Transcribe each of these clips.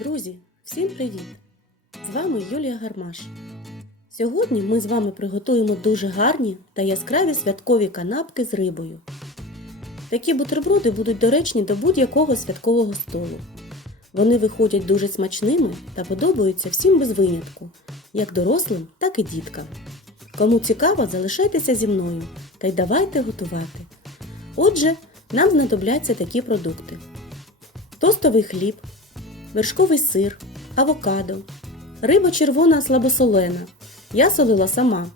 Друзі, всім привіт! З вами Юлія Гармаш. Сьогодні ми з вами приготуємо дуже гарні та яскраві святкові канапки з рибою. Такі бутерброди будуть доречні до будь-якого святкового столу. Вони виходять дуже смачними та подобаються всім без винятку, як дорослим, так і діткам. Кому цікаво, залишайтеся зі мною та й давайте готувати. Отже, нам знадобляться такі продукти: тостовий хліб, вершковий сир, авокадо, риба червона слабосолена. Я солила сама,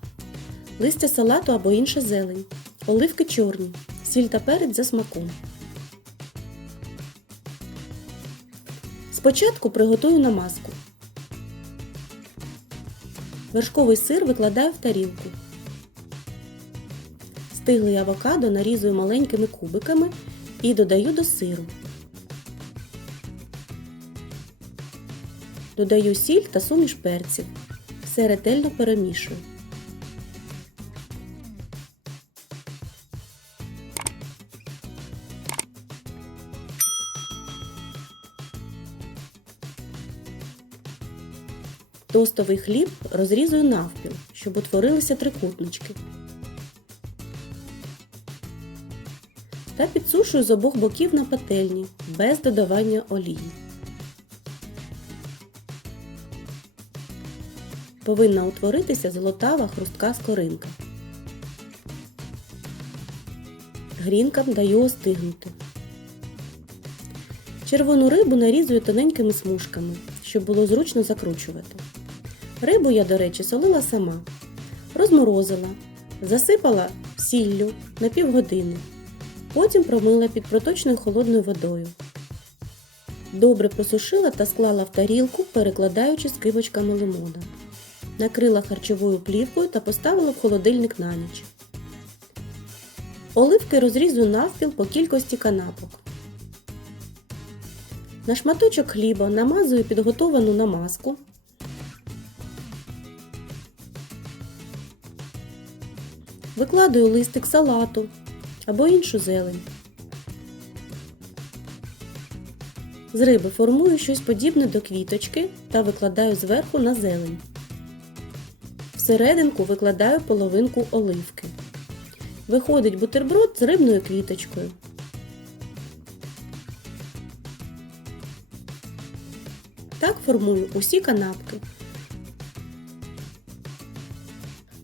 листя салату або інша зелень, оливки чорні, сіль та перець за смаком. Спочатку приготую намазку. Вершковий сир викладаю в тарілку. Стиглий авокадо нарізую маленькими кубиками і додаю до сиру. Додаю сіль та суміш перців. Все ретельно перемішую. Тостовий хліб розрізую навпіл, щоб утворилися трикутнички. Та підсушую з обох боків на пательні без додавання олії. Повинна утворитися золотава хрустка скоринка. Грінкам даю остигнути. Червону рибу нарізую тоненькими смужками, щоб було зручно закручувати. Рибу я, до речі, солила сама. Розморозила, засипала сіллю на півгодини. Потім промила під проточною холодною водою. Добре просушила та склала в тарілку, перекладаючи скибочками лимона. Накрила харчовою плівкою та поставила в холодильник на ніч. Оливки розрізую навпіл по кількості канапок. На шматочок хліба намазую підготовану намазку. Викладаю листик салату або іншу зелень. З риби формую щось подібне до квіточки та викладаю зверху на зелень. Всерединку викладаю половинку оливки. Виходить бутерброд з рибною квіточкою. Так формую усі канапки.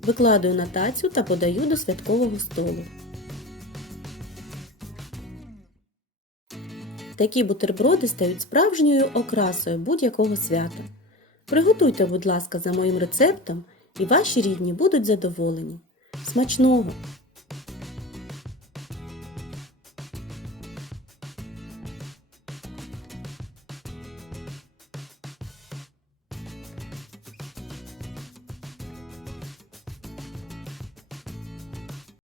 Викладаю на тацю та подаю до святкового столу. Такі бутерброди стають справжньою окрасою будь-якого свята. Приготуйте, будь ласка, за моїм рецептом, і ваші рідні будуть задоволені. Смачного!